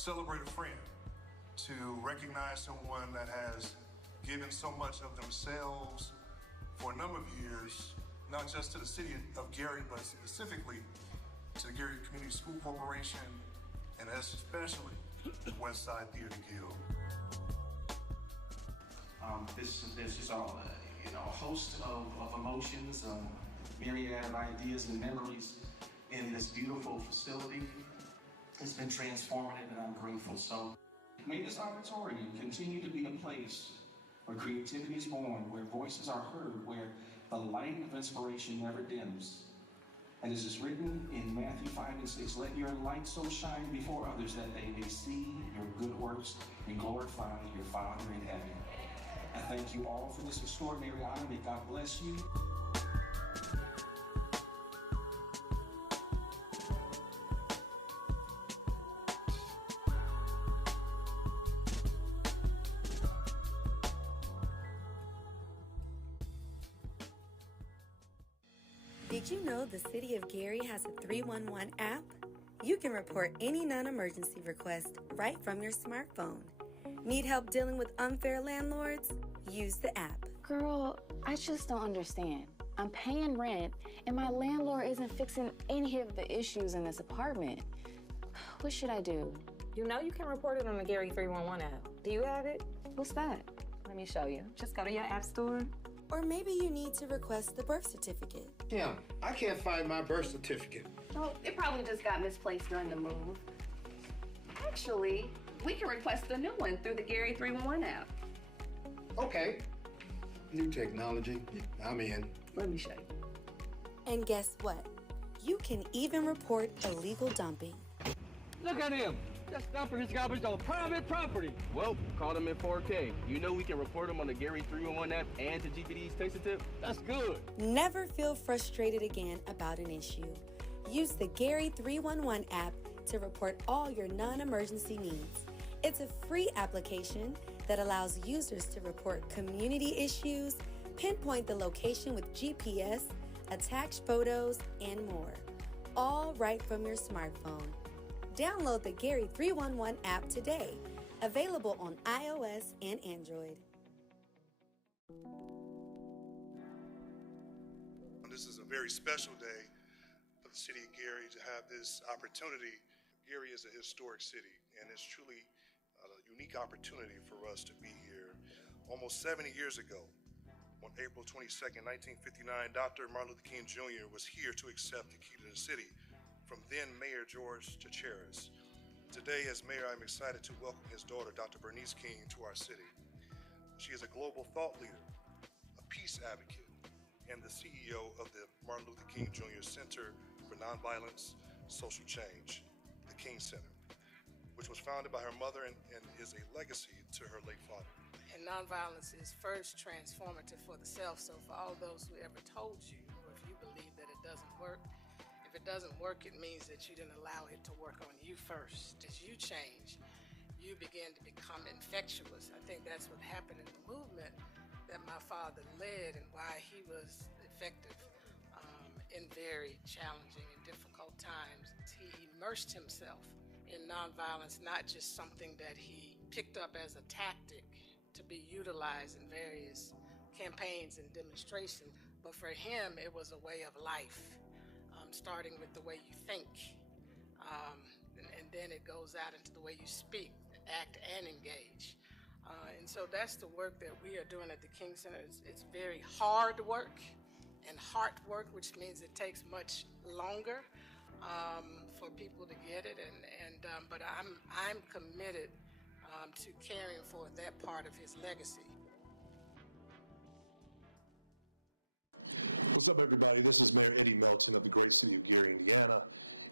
celebrate a friend, to recognize someone that has given so much of themselves for a number of years, not just to the city of Gary, but specifically to the Gary Community School Corporation, and especially Westside Theater Guild. There's just a host of emotions, myriad of ideas and memories in this beautiful facility. It's been transformative, and I'm grateful. So may this auditorium continue to be a place where creativity is born, where voices are heard, where the light of inspiration never dims. And as is written in Matthew 5:6, let your light so shine before others that they may see your good works and glorify your Father in heaven. I thank you all for this extraordinary honor. May God bless you. Did you know the City of Gary has a 311 app? You can report any non-emergency request right from your smartphone. Need help dealing with unfair landlords? Use the app. Girl, I just don't understand. I'm paying rent, and my landlord isn't fixing any of the issues in this apartment. What should I do? You know you can report it on the Gary 311 app. Do you have it? What's that? Let me show you. Just go to your app store. Or maybe you need to request the birth certificate. Yeah, I can't find my birth certificate. Oh, it probably just got misplaced during the move. Actually, we can request a new one through the Gary 311 app. Okay. New technology. I'm in. Let me show you. And guess what? You can even report illegal dumping. Look at him! Just dumping his garbage on private property. Well, caught him in 4K. You know we can report him on the Gary 311 app and to GPD's Taste a Tip? That's good. Never feel frustrated again about an issue. Use the Gary 311 app to report all your non-emergency needs. It's a free application that allows users to report community issues, pinpoint the location with GPS, attach photos, and more. All right from your smartphone. Download the Gary 311 app today. Available on iOS and Android. This is a very special day for the city of Gary to have this opportunity. Gary is a historic city, and it's truly a unique opportunity for us to be here. Almost 70 years ago, on April 22nd, 1959, Dr. Martin Luther King Jr. was here to accept the key to the city from then Mayor George Chacheras. Today, as mayor, I'm excited to welcome his daughter, Dr. Bernice King, to our city. She is a global thought leader, a peace advocate, and the CEO of the Martin Luther King Jr. Center for Nonviolence Social Change, the King Center, which was founded by her mother and is a legacy to her late father. And nonviolence is first transformative for the self. So for all those who ever told you, or if you believe that it doesn't work, if it doesn't work, it means that you didn't allow it to work on you first. As you change, you begin to become infectious. I think that's what happened in the movement that my father led and why he was effective in very challenging and difficult times. He immersed himself in nonviolence, not just something that he picked up as a tactic to be utilized in various campaigns and demonstrations, but for him it was a way of life, starting with the way you think, and then it goes out into the way you speak, act, and engage. And so that's the work that we are doing at the King Center. It's very hard work and heart work, which means it takes much longer for people to get it, but I'm committed to carrying forth that part of his legacy. What's up, everybody? This is Mayor Eddie Melton of the great city of Gary, Indiana,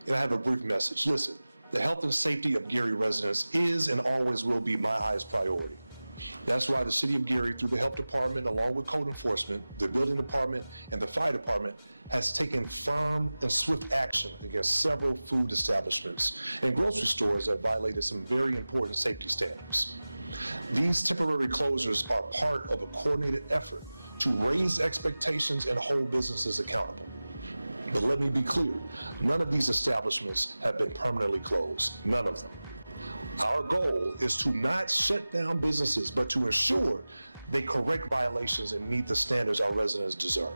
and I have a brief message. Listen, the health and safety of Gary residents is and always will be my highest priority. That's why the city of Gary, through the health department, along with code enforcement, the building department, and the fire department, has taken firm and swift action against several food establishments and grocery stores that violated some very important safety standards. These temporary closures are part of a coordinated effort to raise expectations and hold businesses accountable. But let me be clear, none of these establishments have been permanently closed, none of them. Our goal is to not shut down businesses, but to ensure they correct violations and meet the standards our residents deserve.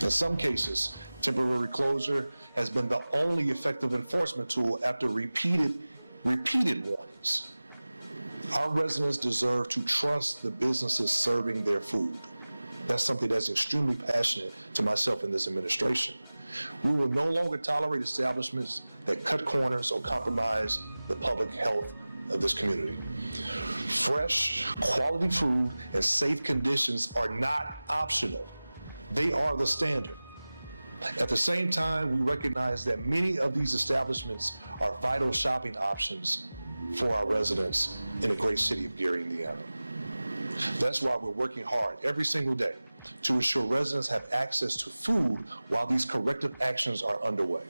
In some cases, temporary closure has been the only effective enforcement tool after repeated warnings. Our residents deserve to trust the businesses serving their food. That's something that's extremely passionate to myself and this administration. We will no longer tolerate establishments that cut corners or compromise the public health of this community. Fresh, quality food and safe conditions are not optional. They are the standard. At the same time, we recognize that many of these establishments are vital shopping options for our residents in the great city of Gary, Indiana. That's why we're working hard every single day to ensure residents have access to food while these corrective actions are underway.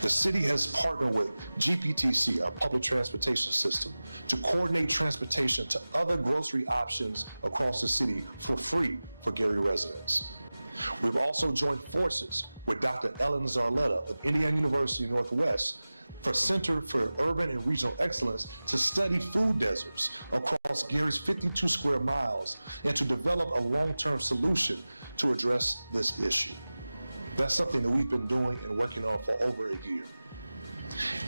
The city has partnered with GPTC, our public transportation system, to coordinate transportation to other grocery options across the city for free for Gary residents. We've also joined forces with Dr. Ellen Zarletta of Indiana University Northwest for Center for Urban and Regional Excellence to study food deserts across Gary's 52 square miles and to develop a long-term solution to address this issue. That's something that we've been doing and working on for over a year.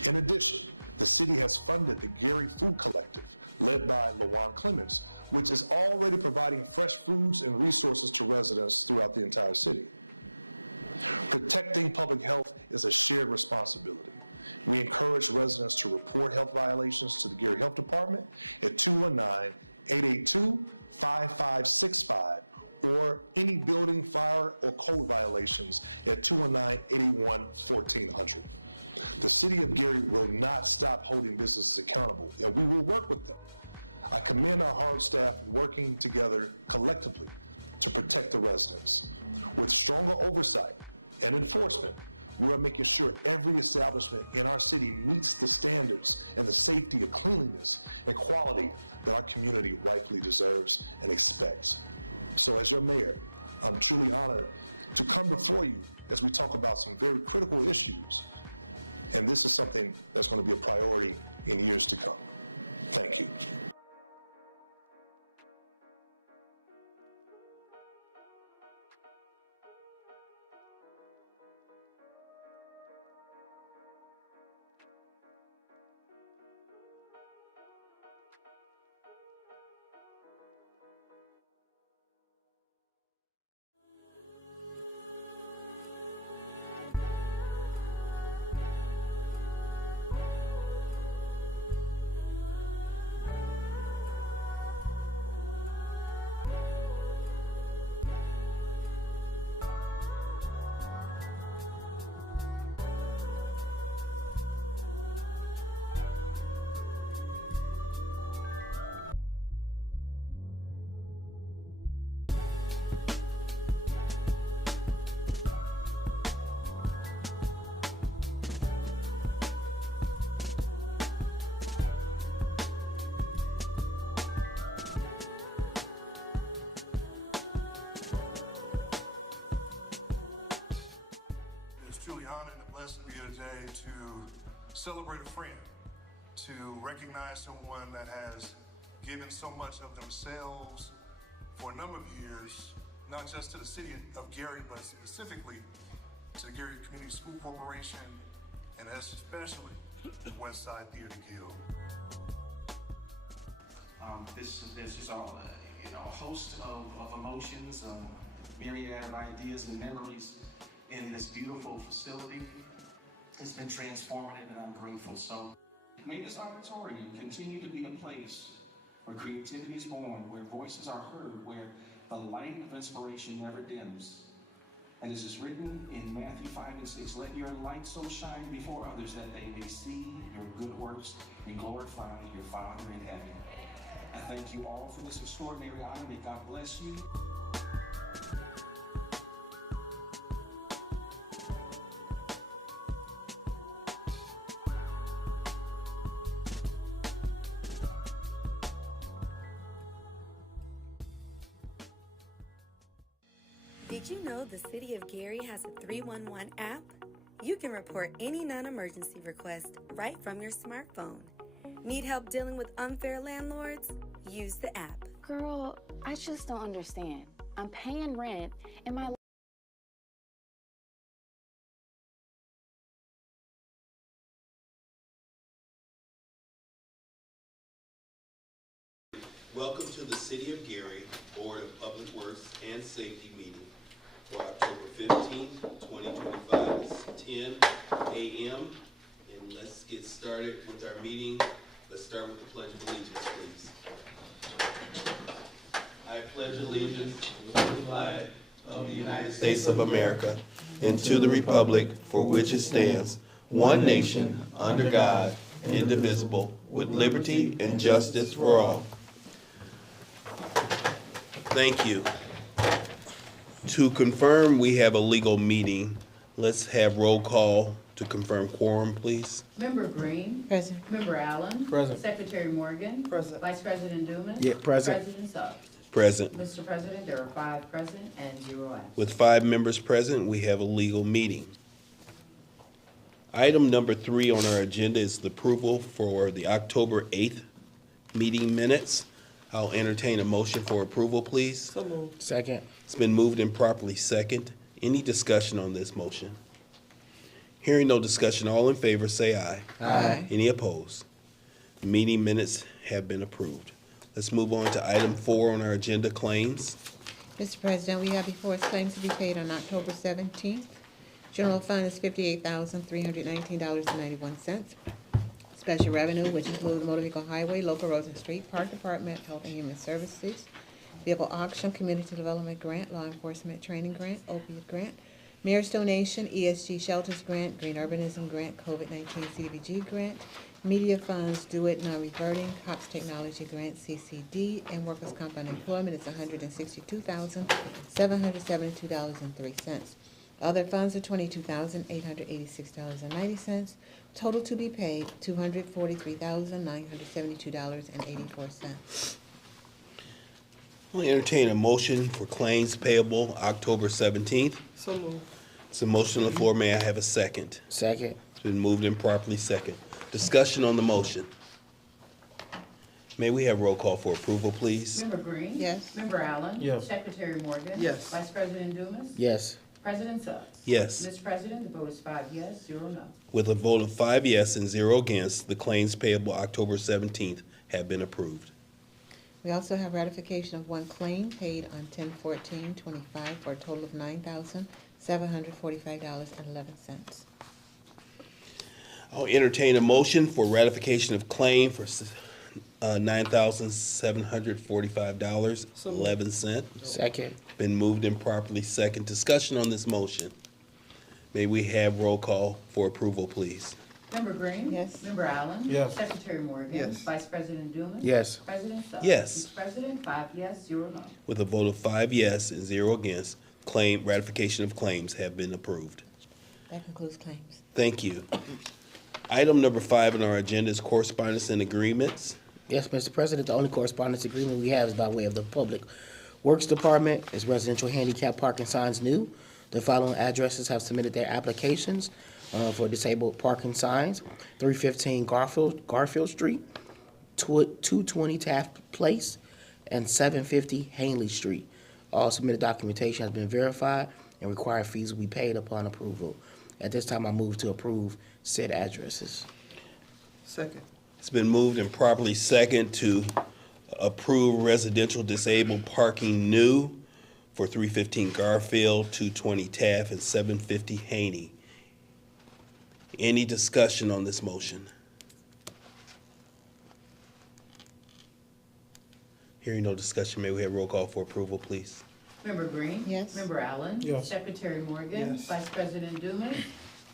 In addition, the city has funded the Gary Food Collective, led by LaJuan Clements, which is already providing fresh foods and resources to residents throughout the entire city. Protecting public health is a shared responsibility. We encourage residents to report health violations to the Gary Health Department at 219-882-5565 or any building, fire, or code violations at 219-881-1400. The city of Gary will not stop holding businesses accountable, and we will work with them. I commend our hard staff working together collectively to protect the residents. With stronger oversight and enforcement, we're making sure every establishment in our city meets the standards and the safety of cleanliness and quality that our community rightfully deserves and expects. So as your mayor, I'm truly honored to come before you as we talk about some very critical issues. And this is something that's going to be a priority in years to come. Thank you. Celebrate a friend, to recognize someone that has given so much of themselves for a number of years, not just to the city of Gary, but specifically to the Gary Community School Corporation, and especially Westside Theater Guild. This is all, a host of emotions, myriad of ideas and memories in this beautiful facility. It's been transformative, and I'm grateful. So may this auditorium continue to be a place where creativity is born, where voices are heard, where the light of inspiration never dims. And as is written in Matthew 5:6, let your light so shine before others that they may see your good works and glorify your Father in heaven. I thank you all for this extraordinary honor. May God bless you. Did you know the City of Gary has a 311 app? You can report any non-emergency request right from your smartphone. Need help dealing with unfair landlords? Use the app. Girl, I just don't understand. I'm paying rent and my Welcome to the City of Gary Board of Public Works and Safety meeting for October 15th, 2025. It's 10 a.m. and let's get started with our meeting. Let's start with the Pledge of Allegiance, please. I pledge allegiance to the flag of the United States of America and to the republic for which it stands, one nation, under God, indivisible, with liberty and justice for all. Thank you. To confirm we have a legal meeting, let's have roll call to confirm quorum, please. Member Green. Present. Member Allen. Present. Secretary Morgan. Present. Vice President Dumas. Yeah, present. President Suggs. Present. Mr. President, there are 5 present and 0 absent. With 5 members present, we have a legal meeting. Item number 3 on our agenda is the approval for the October 8th meeting minutes. I'll entertain a motion for approval, please. So moved. Second. It's been moved and properly second. Any discussion on this motion? Hearing no discussion, all in favor say aye. Aye. Any opposed? The meeting minutes have been approved. Let's move on to item 4 on our agenda, claims. Mr. President, we have before us claims to be paid on October 17th. General fund is $58,319.91. Special revenue, which includes motor vehicle highway, local roads and street, park department, health and human services, vehicle auction, community development grant, law enforcement training grant, opiate grant, mayor's donation, ESG shelters grant, green urbanism grant, COVID-19 CDBG grant, media funds, do it non-reverting, COPS technology grant, CCD, and workers' comp unemployment is $162,772.03. Other funds are $22,886.90. Total to be paid, $243,972.84. I'll entertain a motion for claims payable October 17th. So moved. It's a motion on the floor. May I have a second? Second. It's been moved and properly second. Discussion on the motion. May we have roll call for approval, please? Member Green. Yes. Member Allen. Yes. Secretary Morgan. Yes. Vice President Dumas. Yes. President Suggs. Yes. Mr. President, the vote is 5 yes, 0 no. With a vote of 5 yes and 0 against, the claims payable October 17th have been approved. We also have ratification of one claim paid on 10/14/25 for a total of $9,745.11. I'll entertain a motion for ratification of claim for $9,745.11. Second. Been moved and properly second. Discussion on this motion. May we have roll call for approval, please? Member Green. Yes. Member Allen. Yes. Secretary Morgan. Yes. Vice President Dumas. Yes. President Suggs. Yes. Mr. President, 5 yes, 0 no. With a vote of 5 yes and 0 against, ratification of claims have been approved. That concludes claims. Thank you. Item number 5 on our agenda is correspondence and agreements. Yes, Mr. President, the only correspondence agreement we have is by way of the Public Works Department. Is residential handicap parking signs new. The following addresses have submitted their applications for disabled parking signs: 315 Garfield Street, 220 Taft Place, and 750 Hanley Street. All submitted documentation has been verified and required fees will be paid upon approval. At this time, I move to approve said addresses. Second. It's been moved and properly second to approve residential disabled parking new for 315 Garfield, 220 Taft, and 750 Haney. Any discussion on this motion? Hearing no discussion, may we have roll call for approval, please? Member Green. Yes. Member Allen. Yes. Secretary Morgan. Yes. Vice President Dumas.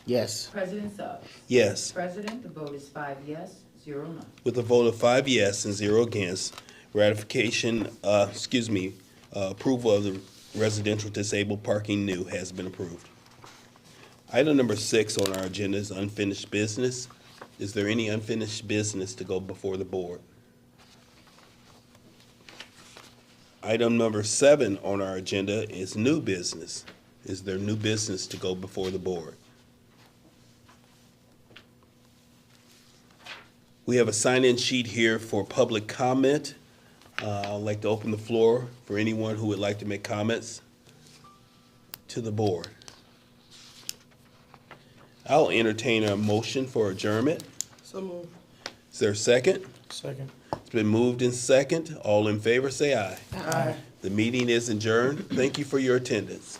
Yes. President Suggs. Yes. President, the vote is 5 yes, 0 no. With a vote of 5 yes and 0 against, approval of the residential disabled parking new has been approved. Item number 6 on our agenda is unfinished business. Is there any unfinished business to go before the board? Item number 7 on our agenda is new business. Is there new business to go before the board? We have a sign-in sheet here for public comment. I'd like to open the floor for anyone who would like to make comments to the board. I'll entertain a motion for adjournment. So moved. Is there a second? Second. It's been moved in second. All in favor, say aye. Aye. The meeting is adjourned. Thank you for your attendance.